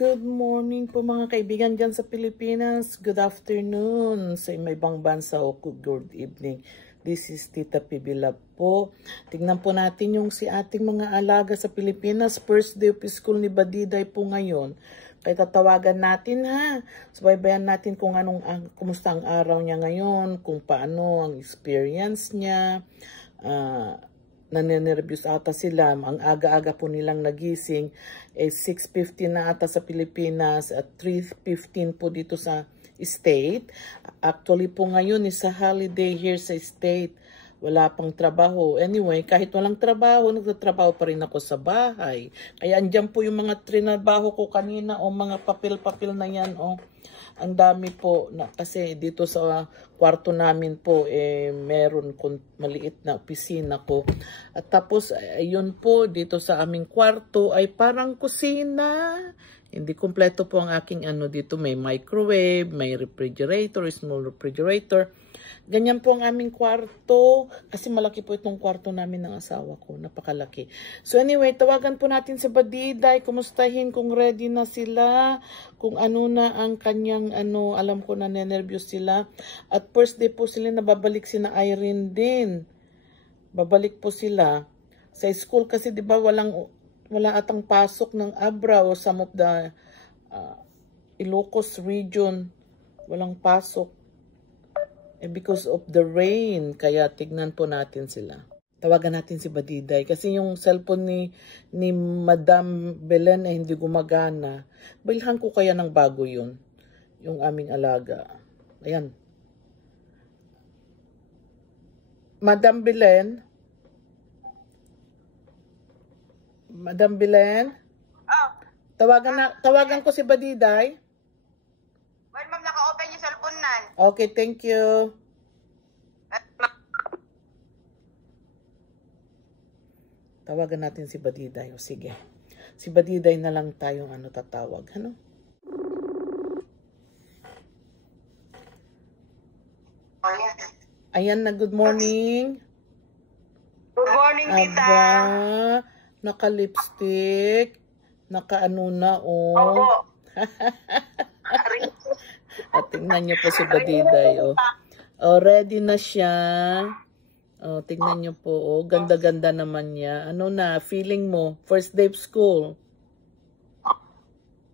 Good morning po mga kaibigan dyan sa Pilipinas. Good afternoon sa may ibang bansa o good evening. This is Tita Pibilab po. Tingnan po natin yung si ating mga alaga sa Pilipinas. First day of school ni Badiday po ngayon. Kaya tatawagan natin ha. Subaybayan natin kung kumusta ang araw niya ngayon, kung paano ang experience niya. Nanenervyos ata sila. Ang aga-aga po nilang nagising. 6:15 na ata sa Pilipinas at 3:15 po dito sa state. Actually po ngayon is a holiday here sa state. Wala pang trabaho. Anyway, kahit walang trabaho, nagtatrabaho pa rin ako sa bahay. Kaya andyan po yung mga trinabaho ko kanina o mga papel-papel na yan. Ang dami po. Kasi dito sa kwarto namin po, meron maliit na opisina ko. At tapos, ayun po, dito sa aming kwarto ay parang kusina. Hindi kompleto po ang aking dito. May microwave, may refrigerator, small refrigerator. Ganyan po ang aming kwarto. Kasi malaki po itong kwarto namin ng asawa ko. Napakalaki. So anyway, tawagan po natin si Badiday. Kumustahin kung ready na sila. Kung ano na ang kanyang alam ko na nenervyos sila. At first day po sila nababalik sina Irene din. Babalik po sila. Sa school kasi di ba wala atang pasok ng Abra o some of the Ilocos region. Walang pasok. Because of the rain, kaya tignan po natin sila. Tawagan natin si Badiday kasi yung cellphone ni Madam Belen ay hindi gumagana. Bilhan ko kaya ng bago yun, yung aming alaga. Ayan. Madam Belen? Madam Belen? Tawagan ko si Badiday. Well, ma'am, naka-open yung cellphone nan. Okay, thank you. Tawagan natin si Badiday. Sige. Si Badiday na lang tayong tatawag. Ano? Oh, yes. Ayan na, good morning. Good morning, tita. Aba, naka-lipstick. Naka-ano na, Opo. At tingnan niyo po si Badiday, ready na siya. Tingnan niyo po, ganda-ganda naman niya. Ano na, feeling mo? First day of school?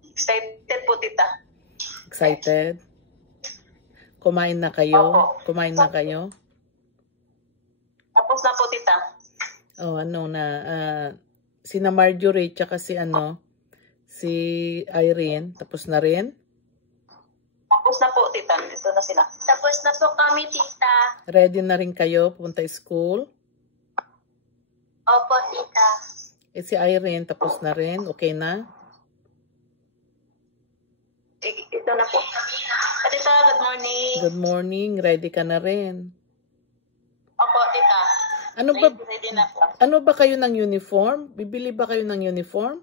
Excited po, tita. Excited? Kumain na kayo? Opo. Kumain na kayo? Tapos na po, tita. Sina Marjorie, tsaka si Irene, tapos na rin? Tapos na po, tita. Ito na sila. Tapos na po kami, tita. Ready na rin kayo punta school? Opo, tita. Si Irene, tapos na rin? Okay na? Ito na po. Tita, good morning. Good morning. Ready ka na rin? Opo, tita. Ready na po. Ano ba kayo ng uniform? Bibili ba kayo ng uniform?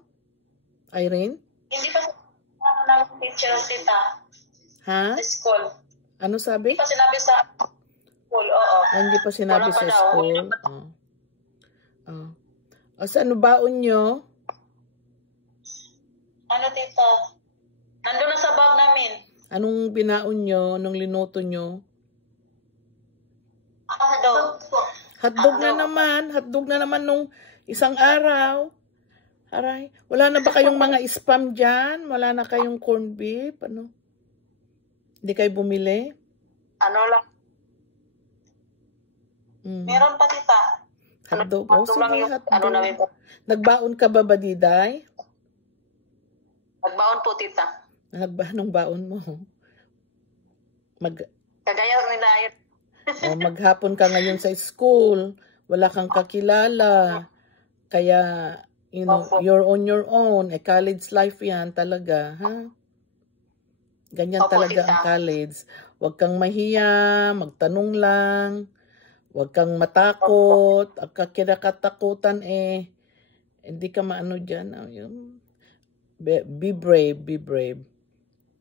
Irene? Hindi pa ng teacher, tita. Ha? Sa school. Ano sabi? Hindi pa sinabi sa school, oo. Hindi pa sinabi Wala pa sa daw. school. Sa baon nyo? Ano, tita? Nandun na sa bag namin. Anong binaon nyo? Anong linuto nyo? Hotdog po. Hotdog na naman. Hotdog na naman nung isang araw. Aray. Wala na ba kayong mga spam dyan? Wala na kayong corned beef? Ano? Hindi kayo bumili? Ano lang? Meron pa, tita. Hotdog. Hotdog lang yung hotdog. namin po. Nagbaon ka ba, Badiday? Nagbaon po, tita. Anong baon mo? Kagaya nila yun. Maghapon ka ngayon sa school. Wala kang kakilala. Kaya, you're on your own. College life yan talaga. Ha? Ganyan Opo, talaga tita. ang college. Huwag kang mahiya. Magtanong lang. Huwag kang matakot. Ang kinakatakutan hindi ka maano dyan. Be brave, be brave.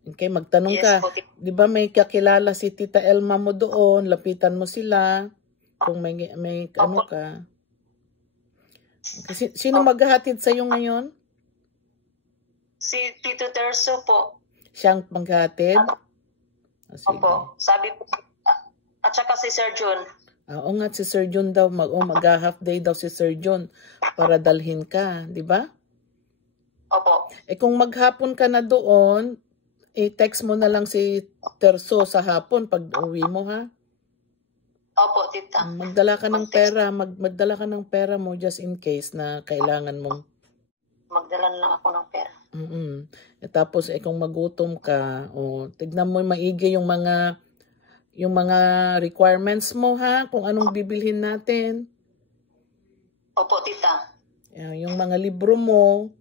Okay, magtanong Yes, ka. po, tita. Di ba may kakilala si Tita Elma mo doon? Lapitan mo sila. Kung may ano ka. Kasi, sino maghahatid sa'yo ngayon? Si Tito Terso po. Siyang maghatid? Sige. Opo. Sabi po. At saka si Sir Jun. Oo nga, si Sir Jun daw, mag-half day daw si Sir Jun para dalhin ka, di ba? Opo. Kung maghapon ka na doon, i-text mo na lang si Terso sa hapon pag uwi mo, ha? Opo, tita. Magdala ka ng pera, magdala ka ng pera mo just in case na kailangan mong magdala lang ako ng pera. Tapos kung magutom ka, tignan mo maigi yung mga requirements mo, ha, kung anong bibilhin natin. Opo, tita. Yung mga libro mo,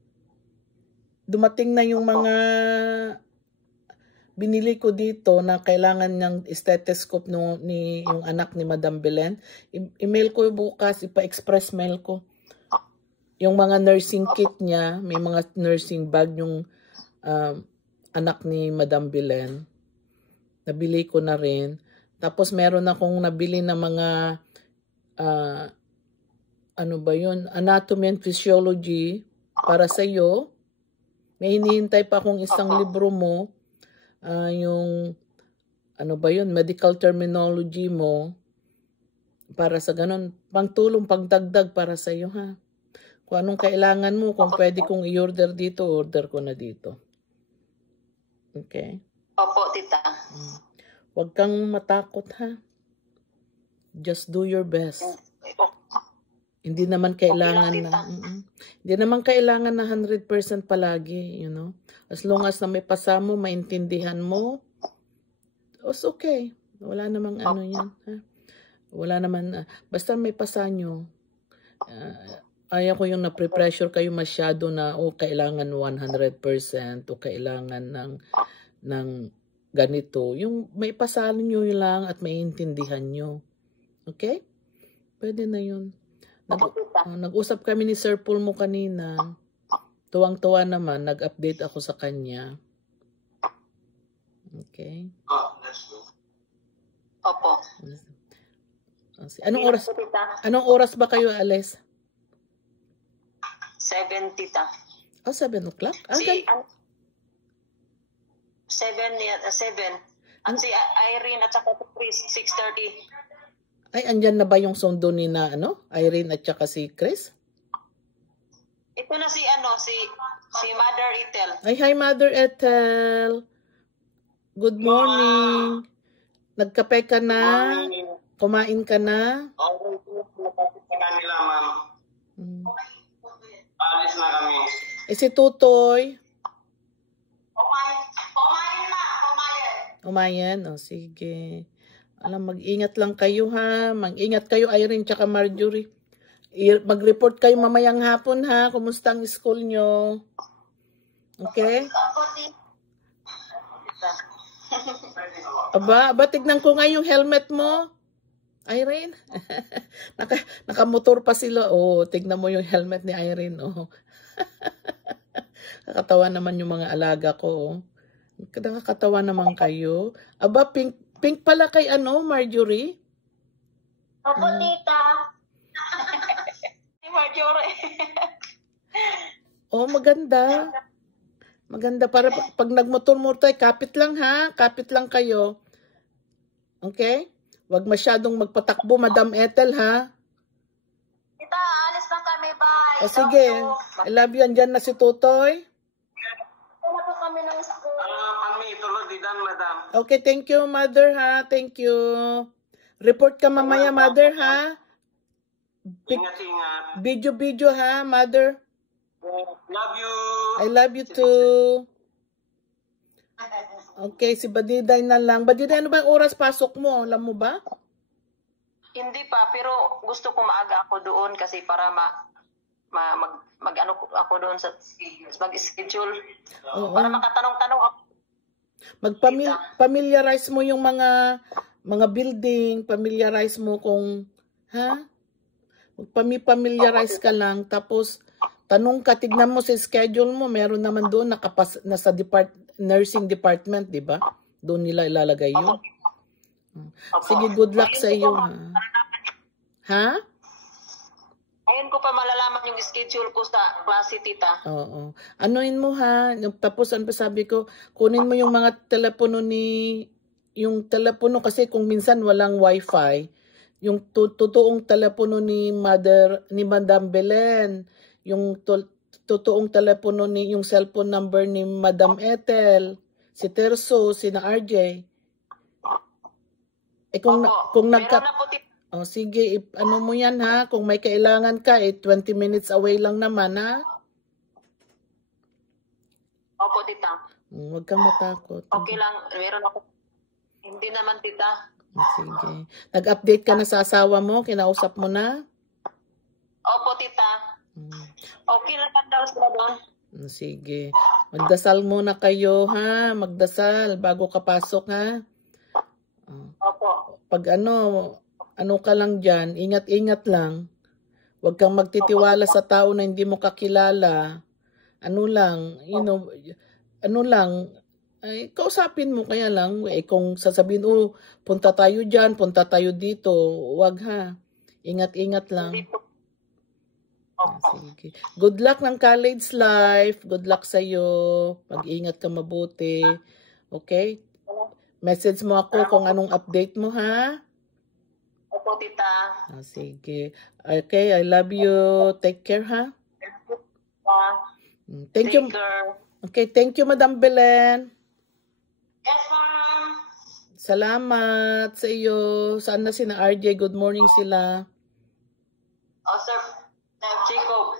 dumating na yung mga binili ko dito na kailangan ng stethoscope yung anak ni Madam Belen. Email ko bukas, ipa-express mail ko. Yung mga nursing kit niya, may mga nursing bag yung anak ni Madam Belen. Nabili ko na rin. Tapos meron akong nabili na mga ano ba yun? Anatomy and Physiology para sa iyo. May hinihintay pa akong isang libro mo. Yung ano ba yun? Medical terminology mo. Para sa ganun. Pangtulong, pagdagdag para sa iyo, ha? Kung anong kailangan mo, kung pwede kong i-order dito, order ko na dito. Okay? Opo, tita. Huwag kang matakot, ha? Just do your best. Hindi naman kailangan hindi naman kailangan na 100% palagi, you know. As long as na may pasa mo, maintindihan mo, it's okay. Wala namang ano yan, ha? Wala naman, basta may pasa nyo. Ayaw ko yung na-pressure kayo masyado na, kailangan 100% o kailangan ng ganito. Yung may pasalo nyo lang at maintindihan nyo. Okay? Pwede na yun. Nag-usap kami ni Sir Paul mo kanina. Tuwang-tuwa naman. Nag-update ako sa kanya. Okay? Opo. Anong oras ba kayo alis? 7, tita. 7 o'clock? 7. At si Irene at saka si Chris, 6:30. Ay, andyan na ba yung sundo ni na, Irene at saka si Chris? Ito na si Mother Ethel. Ay, hi Mother Ethel. Good morning. Nagkape ka na? Kumain ka na? Oo, kanila, ma'am. Alis na kami. Si Tutoy? Kumain. Sige. Alam, mag-ingat lang kayo, ha. Mag-ingat kayo, Irene tsaka Marjorie. Mag-report kayo mamayang hapon, ha. Kumusta ang school nyo? Okay? Aba, tignan ko nga yung helmet mo. Irene? Nakamotor pa sila. Tignan mo yung helmet ni Irene. Nakakatawa naman yung mga alaga ko. Nakakatawa naman kayo. Aba, pink pala kay Marjorie? Opo, tita. Si Marjorie. Maganda. Maganda para pag nagmotor mo tayo, kapit lang, ha? Kapit lang kayo. Okay? Huwag masyadong magpatakbo, Madam Ethel, ha? Tita, alis na kami, bye. Sige. I love you. Andyan na si Tutoy. Wala po kami ng school. Kami, tulog didan, madam. Okay, thank you, Mother, ha? Thank you. Report ka mamaya, Mother, ha? Ingat-ingat. Video, ha, Mother? Love you. I love you too. Okay, si Badiday na lang. Badiday, ano ba yung oras pasok mo? Alam mo ba? Hindi pa, pero gusto ko maaga ako doon kasi para mag-ano ako doon sa mag-schedule. Para makatanong-tanong ako. Familiarize mo yung mga building, familiarize mo kung, ha? Magpami-familiarize ka lang, tapos tanong ka, tignan mo sa schedule mo, meron naman doon nasa nursing department, di ba? Doon nila ilalagay yun. Sige, good luck sa iyo. Ha? Ayun ko pa malalaman yung schedule ko sa klase, tita. Oo. Anuin mo ha. Tapos ano pa sabi ko, kunin mo yung mga telepono yung telepono kasi kung minsan walang wifi, yung totoong telepono ni Madam Belen, yung totoong telepono yung cellphone number ni Madam Ethel, si Terso, si na RJ. Kung meron na po, tita. Oh, sige, ano mo yan ha? Kung may kailangan ka, 20 minutes away lang naman ha? Opo, tita. Huwag kang matakot. Okay lang, meron ako. Hindi naman, tita. Sige. Nag-update ka na sa asawa mo? Kinausap mo na? Opo, tita. Okay na daw sila doon. Sige. Magdasal muna kayo ha? Magdasal bago ka pasok ha? Opo. Pag ano ka lang dyan, ingat-ingat lang. Huwag kang magtitiwala sa tao na hindi mo kakilala. Ano lang, ay, kausapin mo kaya lang. Kung sasabihin, punta tayo dyan, punta tayo dito, huwag ha. Ingat-ingat lang. Sige. Good luck ng college life. Good luck sa'yo. Mag-ingat ka mabuti. Okay? Message mo ako kung anong update mo ha. Opo, tita. Sige. Okay, I love you. Take care, ha? Thank you. Okay, thank you, Madam Belen. Yes, ma'am. Salamat sa iyo. Saan na sina RJ? Good morning sila. Sir Jacob.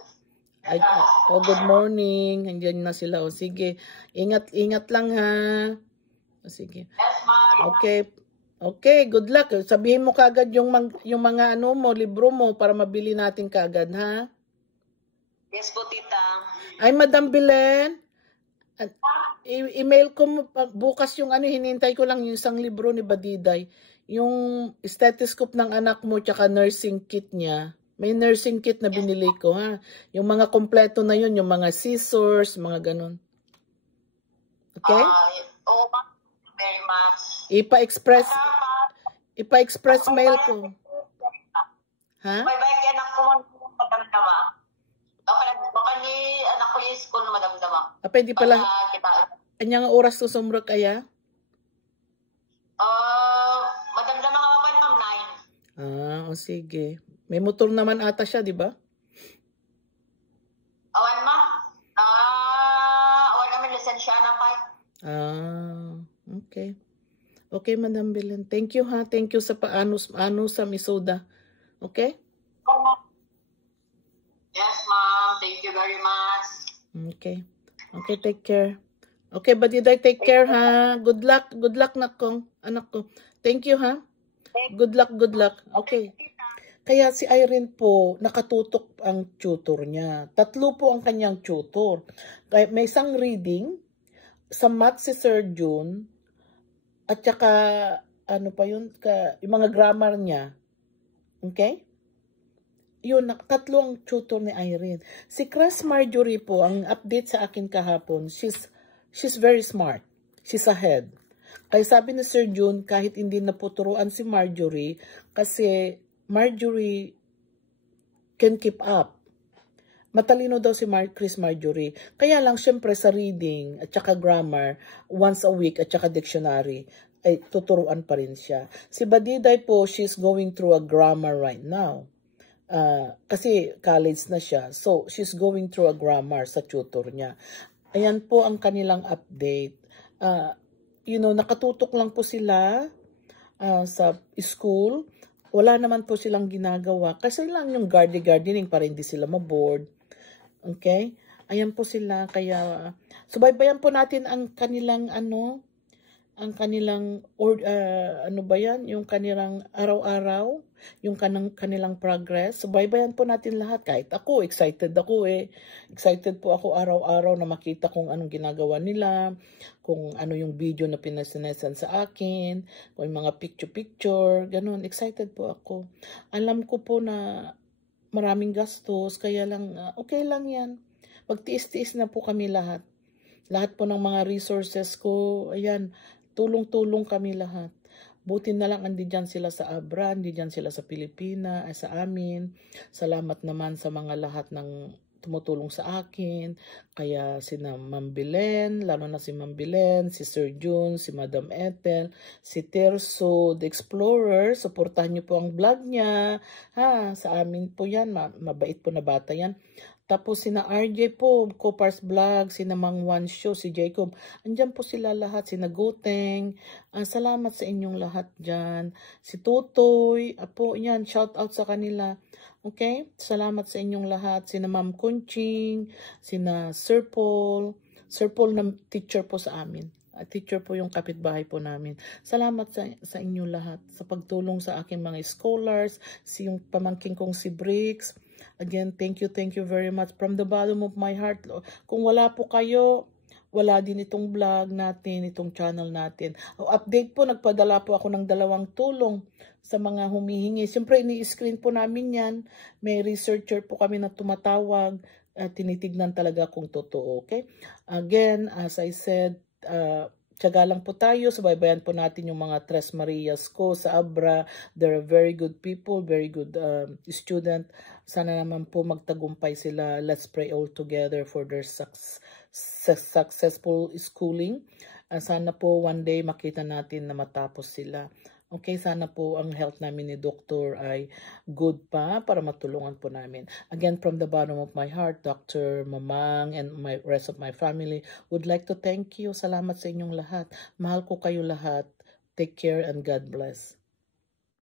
Good morning. Nandiyan na sila. Sige. Ingat lang, ha? Sige. Yes, ma'am. Okay, good luck. Sabihin mo kaagad yung mga libro mo para mabili natin kaagad, ha? Yes po, tita. Ay, Madam Belen, email ko bukas yung hinintay ko lang yung isang libro ni Badiday. Yung stethoscope ng anak mo tsaka nursing kit niya. May nursing kit na binili ko, ha? Yung mga kompleto na yun, yung mga scissors, mga ganun. Okay? Oo, ma'am. Very much. Ipa-express mail ko. Ha? May bike anak ko madamdama. Baka ni anak ko yung school na madamdama. Pwede pala. Anyang oras susumrok kaya? Madamdama nga pa ng 9. Sige. May motor naman ata siya, di ba? Awan ma? Awan namin lisensya na pa. Okay. Okay, Madam Belen. Thank you, ha? Thank you sa paano sa Misoda. Okay? Yes, ma'am. Thank you very much. Okay. Okay, take care. Okay, Badiday, take care, ha? Good luck. Good luck, anak ko. Thank you, ha? Good luck. Okay. Kaya si Irene po, nakatutok ang tutor niya. 3 po ang kanyang tutor. Kaya may isang reading, sa math si Sir June, at saka, yung mga grammar niya. Okay? Yun, 3 ang tutor ni Irene. Si Crush Marjorie po, ang update sa akin kahapon, she's very smart. She's ahead. Kaya sabi ni Sir June, kahit hindi na po turuan si Marjorie, kasi Marjorie can keep up. Matalino daw si Chris Marjorie. Kaya lang, syempre, sa reading at saka grammar, once a week at saka dictionary, ay tuturuan pa rin siya. Si Badiday po, she's going through a grammar right now. Kasi college na siya. So, she's going through a grammar sa tutor niya. Ayan po ang kanilang update. Nakatutok lang po sila sa school. Wala naman po silang ginagawa. Kasi lang yung gardening para hindi sila maboard. Okay? Ayan po sila. Kaya, subaybayan po natin ang kanilang yung kanilang araw-araw, yung kanilang progress. Subaybayan po natin lahat. Kahit ako, excited ako Excited po ako araw-araw na makita kung anong ginagawa nila, kung ano yung video na pinasinesan sa akin, kung yung mga picture-picture, ganun. Excited po ako. Alam ko po na maraming gastos, kaya lang, okay lang yan. Magtiis-tiis na po kami lahat. Lahat po ng mga resources ko, ayan, tulong-tulong kami lahat. Buti na lang andiyan sila sa Abra, andiyan sila sa Pilipinas, sa amin. Salamat naman sa mga lahat ng tumutulong sa akin. Kaya sina Ma'am Belen, lalo na si Ma'am Belen, si Sir June, si Madam Ethel, si Terso, The Explorer. Suportahan niyo po ang vlog niya. Ha, sa amin po yan. Mabait po na bata yan. Tapos sina RJ po, Copars Vlog, sina Mang One Show, si Jacob. Andyan po sila lahat, sina Goteng. Salamat sa inyong lahat dyan. Si Totoy, po yan, shout out sa kanila. Okay? Salamat sa inyong lahat. Sina Ma'am Kunching, sina Sir Paul. Sir Paul na teacher po sa amin. Teacher po yung kapitbahay po namin. Salamat sa inyong lahat sa pagtulong sa aking mga scholars, yung pamangking kong si Briggs. Again, thank you very much from the bottom of my heart. Kung wala po kayo, wala din itong vlog natin, itong channel natin. Update po, nagpadala po ako ng 2 tulong sa mga humihingi. Siyempre, ini-screen po namin yan. May researcher po kami na tumatawag. Tinitignan talaga kung totoo. Okay? Again, as I said, tiyaga lang po tayo. Subaybayan po natin yung mga Tres Marias ko sa Abra. They're very good people, very good student. Sana naman po magtagumpay sila. Let's pray all together for their successful schooling. Sana po one day makita natin na matapos sila. Okay, sana po ang health namin ni Doktor ay good pa para matulungan po namin. Again, from the bottom of my heart, Dr. Mamang and my rest of my family would like to thank you. Salamat sa inyong lahat. Mahal ko kayo lahat. Take care and God bless.